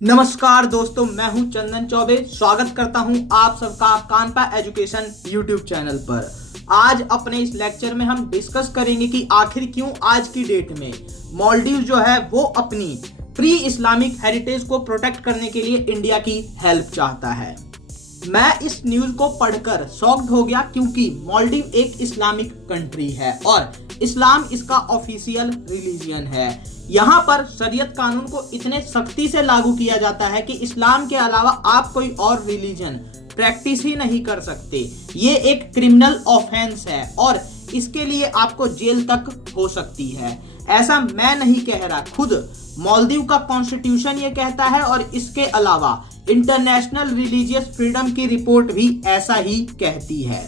नमस्कार दोस्तों, मैं हूं चंदन चौबे। स्वागत करता हूं आप सबका कानपा एजुकेशन यूट्यूब चैनल पर। आज अपने इस लेक्चर में हम डिस्कस करेंगे कि आखिर क्यों आज की डेट में मालदीव जो है वो अपनी प्री इस्लामिक हेरिटेज को प्रोटेक्ट करने के लिए इंडिया की हेल्प चाहता है। मैं इस न्यूज को पढ़कर शॉक्ड हो गया क्योंकि मालदीव एक इस्लामिक कंट्री है और इस्लाम इसका ऑफिशियल रिलीजियन है। यहाँ पर शरीयत कानून को इतने सख्ती से लागू किया जाता है कि इस्लाम के अलावा आप कोई और रिलीजन प्रैक्टिस ही नहीं कर सकते। ये एक क्रिमिनल ऑफेंस है और इसके लिए आपको जेल तक हो सकती है। ऐसा मैं नहीं कह रहा, खुद मालदीव का कॉन्स्टिट्यूशन ये कहता है और इसके अलावा इंटरनेशनल रिलीजियस फ्रीडम की रिपोर्ट भी ऐसा ही कहती है।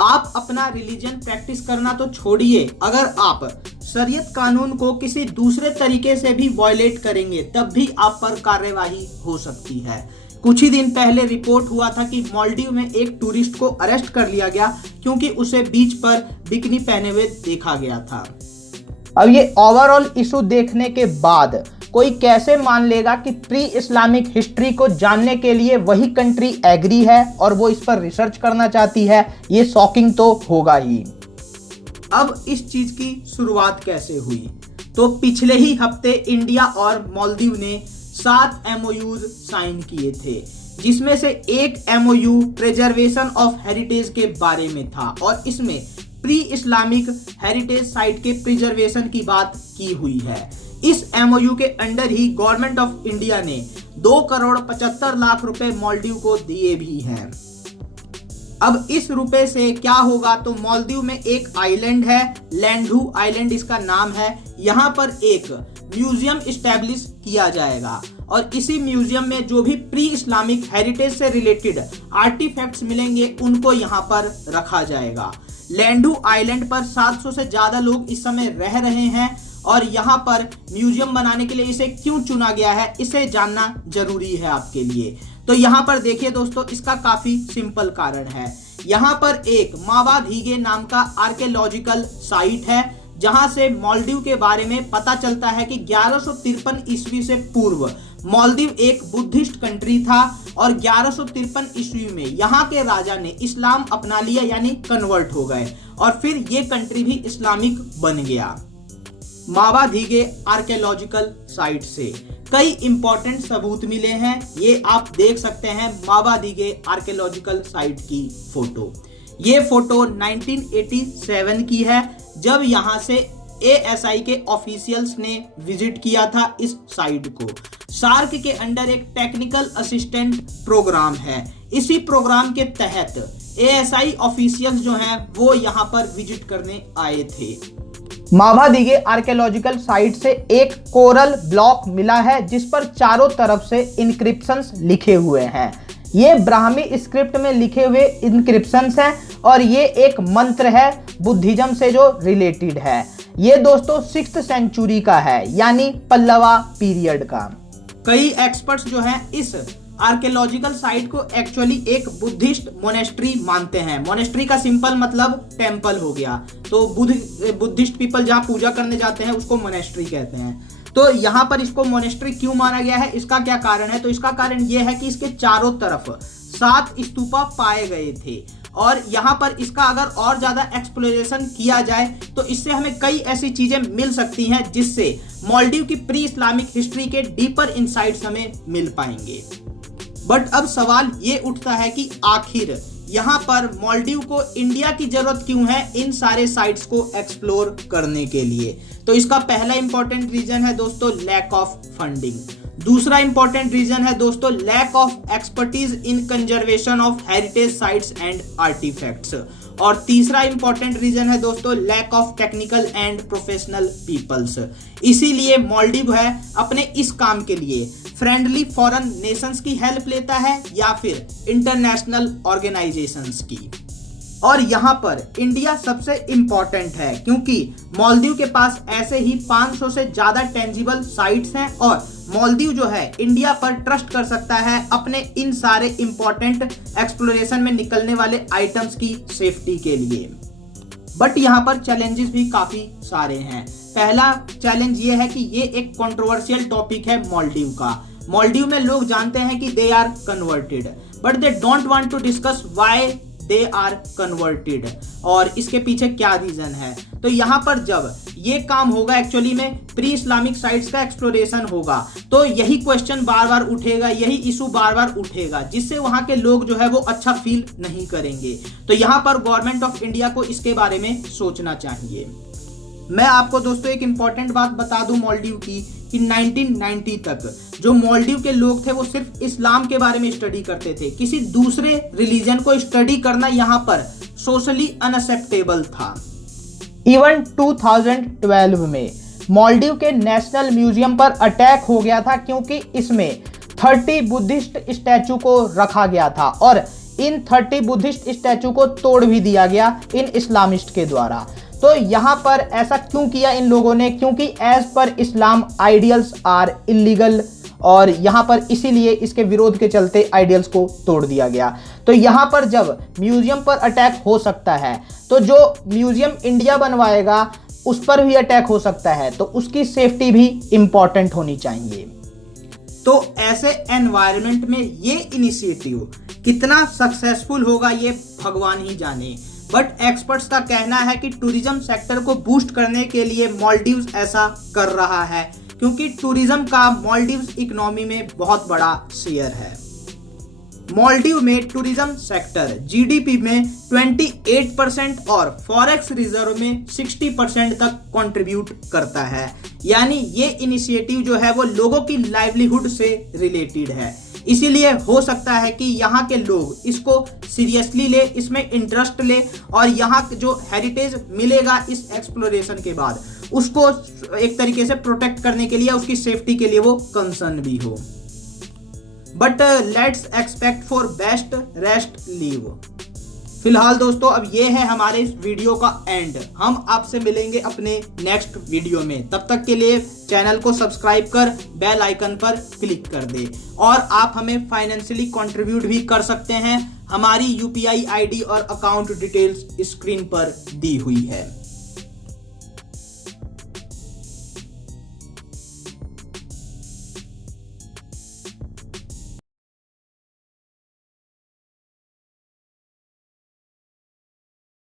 आप अपना रिलीजन प्रैक्टिस करना तो छोड़िए, अगर आप शरीयत कानून को किसी दूसरे तरीके से भी वायलेट करेंगे तब भी आप पर कार्यवाही हो सकती है। कुछ ही दिन पहले रिपोर्ट हुआ था कि मालदीव में एक टूरिस्ट को अरेस्ट कर लिया गया क्योंकि उसे बीच पर बिकिनी पहने हुए देखा गया था। अब ये ओवरऑल इशू देखने के बाद कोई कैसे मान लेगा कि प्री इस्लामिक हिस्ट्री को जानने के लिए वही कंट्री एग्री है और वो इस पर रिसर्च करना चाहती है? ये शॉकिंग तो होगा ही। अब इस चीज की शुरुआत कैसे हुई? तो पिछले ही हफ्ते इंडिया और मालदीव ने 7 MOUs साइन किए थे, जिसमें से एक MOU प्रिजर्वेशन ऑफ हेरिटेज के बारे में था और इसमें प्री इस्लामिक हेरिटेज साइट के प्रिजर्वेशन की बात की हुई है। इस MOU के under he government of India ने 2,75,00,000 रुपए मालदीव को दिए भी हैं। अब इस रुपए से क्या होगा? तो मालदीव में एक आइलैंड है, लैंडू आइलैंड इसका नाम है। यहाँ पर एक म्यूजियम इस्टेब्लिश किया जाएगा और इसी म्यूजियम में जो भी प्री इस्लामिक हेरिटेज से रिलेटेड आर्टिफैक्ट्स मिलेंगे उनको यहाँ पर रखा जाएगा। लैंडू आइलैंड पर 700 से ज्यादा लोग इस समय रह रहे हैं और यहाँ पर म्यूजियम बनाने के लिए इसे क्यों चुना गया है, इसे जानना जरूरी है आपके लिए। तो यहाँ पर देखिए दोस्तों, इसका काफी सिंपल कारण है। यहाँ पर एक मावा धीगे नाम का आर्कियोलॉजिकल साइट है जहां से मालदीव के बारे में पता चलता है कि 1153 ईस्वी से पूर्व मालदीव एक बुद्धिस्ट कंट्री था और 1153 ईस्वी में यहाँ के राजा ने इस्लाम अपना लिया, यानी कन्वर्ट हो गए और फिर ये कंट्री भी इस्लामिक बन गया। मावा धीगे आर्कियोलॉजिकल साइट से कई इंपॉर्टेंट सबूत मिले हैं, ये आप देख सकते हैं मावा धीगे आर्कियोलॉजिकल साइट की फोटो। ये फोटो 1987 की है जब यहाँ से ASI के ऑफिशियल्स ने विजिट किया था इस साइट को। सार्क के अंडर एक टेक्निकल असिस्टेंट प्रोग्राम है। इसी प्रोग्राम के तहत ASI ऑफिशियल्स जो हैं वो यहाँ पर विजिट करने आए थे। मावा धीगे आर्कियोलॉजिकल साइट से एक कोरल ब्लॉक मिला है जिस पर चारों तरफ से इंक्रिप्शंस लिखे हुए हैं। ये ब्राह्मी स्क्रिप्ट में लिखे हुए इंक्रिप्शंस हैं और ये एक मंत्र है बुद्धिज्म से जो रिलेटेड है। ये दोस्तों 6th सेंचुरी का है, यानी पल्लवा पीरियड का। कई एक्सपर्ट्स जो हैं इस आर्कियोलॉजिकल साइट को एक्चुअली एक बुद्धिस्ट मोनेस्ट्री मानते हैं। मोनेस्ट्री का सिंपल मतलब टेम्पल हो गया, तो बुद्धिस्ट पीपल जहाँ पूजा करने जाते हैं उसको मोनेस्ट्री कहते हैं। तो यहाँ पर इसको मोनेस्ट्री क्यों माना गया है, इसका क्या कारण है? तो इसका कारण यह है कि इसके चारों तरफ 7 स्तूपा पाए गए थे और यहाँ पर इसका अगर और ज्यादा एक्सप्लोरेशन किया जाए तो इससे हमें कई ऐसी चीजें मिल सकती हैं जिससे मालदीव की प्री इस्लामिक हिस्ट्री के डीपर इनसाइट्स हमें मिल पाएंगे। बट अब सवाल ये उठता है कि आखिर यहाँ पर मालदीव को इंडिया की जरूरत क्यों है इन सारे साइट्स को एक्सप्लोर करने के लिए? तो इसका पहला इंपॉर्टेंट रीजन है दोस्तों लैक ऑफ फंडिंग। दूसरा इंपॉर्टेंट रीजन है दोस्तों lack of expertise in conservation of heritage sites and artefacts. और तीसरा इंपॉर्टेंट रीजन है दोस्तों lack of technical and professional peoples. इसीलिए मालदीव है अपने इस काम के लिए फ्रेंडली फॉरेन नेशंस की हेल्प लेता है या फिर इंटरनेशनल ऑर्गेनाइजेशंस की। और यहाँ पर इंडिया सबसे इंपॉर्टेंट है क्योंकि मालदीव के पास ऐसे ही 500 से ज्यादा टेंजिबल साइट्स हैं और मालदीव जो है इंडिया पर ट्रस्ट कर सकता है अपने इन सारे इंपॉर्टेंट एक्सप्लोरेशन में निकलने वाले आइटम्स की सेफ्टी के लिए। बट यहाँ पर चैलेंजेस भी काफी सारे हैं। पहला चैलेंज ये है कि ये एक कंट्रोवर्शियल टॉपिक है मालदीव का। मालदीव में लोग जानते हैं कि they are converted, but they don't want to discuss why they are converted और इसके पीछे क्या रीजन है। तो यहाँ पर जब ये काम होगा, एक्चुअली में प्री इस्लामिक साइट्स का एक्सप्लोरेशन होगा, तो यही क्वेश्चन बार बार उठेगा, यही इशू बार बार उठेगा, जिससे वहां के लोग जो है वो अच्छा फील नहीं करेंगे। तो यहाँ पर गवर्नमेंट ऑफ इंडिया को इसके बारे में सोचना चाहिए। मैं आपको दोस्तों एक इंपॉर्टेंट बात बता दूं मालदीव की, कि 1990 तक जो मालदीव के लोग थे वो सिर्फ इस्लाम के बारे में स्टडी करते थे। किसी दूसरे रिलीजन को स्टडी करना यहाँ पर सोशली अनएक्सेप्टेबल था। इवन 2012 में मालदीव के नेशनल म्यूजियम पर अटैक हो गया था, क्योंकि इसमें 30 बुद्धिस्ट स्टैचू को रखा गया था और इन 30 बुद्धिस्ट स्टैचू को तोड़ भी दिया गया इन इस्लामिस्ट के द्वारा। तो यहाँ पर ऐसा क्यों किया इन लोगों ने? क्योंकि as per Islam ideals are illegal, और यहाँ पर इसीलिए इसके विरोध के चलते आइडियल्स को तोड़ दिया गया। तो यहाँ पर जब म्यूजियम पर अटैक हो सकता है, तो जो म्यूजियम इंडिया बनवाएगा उस पर भी अटैक हो सकता है, तो उसकी सेफ्टी भी इंपॉर्टेंट होनी चाहिए। तो ऐसे एनवायरनमेंट में ये इनिशिएटिव कितना सक्सेसफुल होगा ये भगवान ही जाने, बट एक्सपर्ट्स का कहना है कि टूरिज्म सेक्टर को बूस्ट करने के लिए मालदीव्स ऐसा कर रहा है, क्योंकि टूरिज्म का मालदीव्स इकोनॉमी में बहुत बड़ा शेयर है। मालदीव में टूरिज्म सेक्टर जीडीपी में 28% और फॉरेक्स रिजर्व में 60% तक कंट्रीब्यूट करता है। यानी ये इनिशिएटिव जो है वो लोगों की लाइवलीहुड से रिलेटेड है, इसीलिए हो सकता है कि यहाँ के लोग इसको सीरियसली ले, इसमें इंटरेस्ट ले, और यहाँ जो हेरिटेज मिलेगा इस एक्सप्लोरेशन के बाद उसको एक तरीके से प्रोटेक्ट करने के लिए, उसकी सेफ्टी के लिए वो कंसर्न भी हो। But let's expect for best, rest leave. फिलहाल दोस्तों अब ये है हमारे इस वीडियो का एंड। हम आपसे मिलेंगे अपने नेक्स्ट वीडियो में। तब तक के लिए चैनल को सब्सक्राइब कर बेल आइकन पर क्लिक कर दे, और आप हमें फाइनेंशियली कंट्रीब्यूट भी कर सकते हैं। हमारी यूपीआई आईडी और अकाउंट डिटेल्स स्क्रीन पर दी हुई है।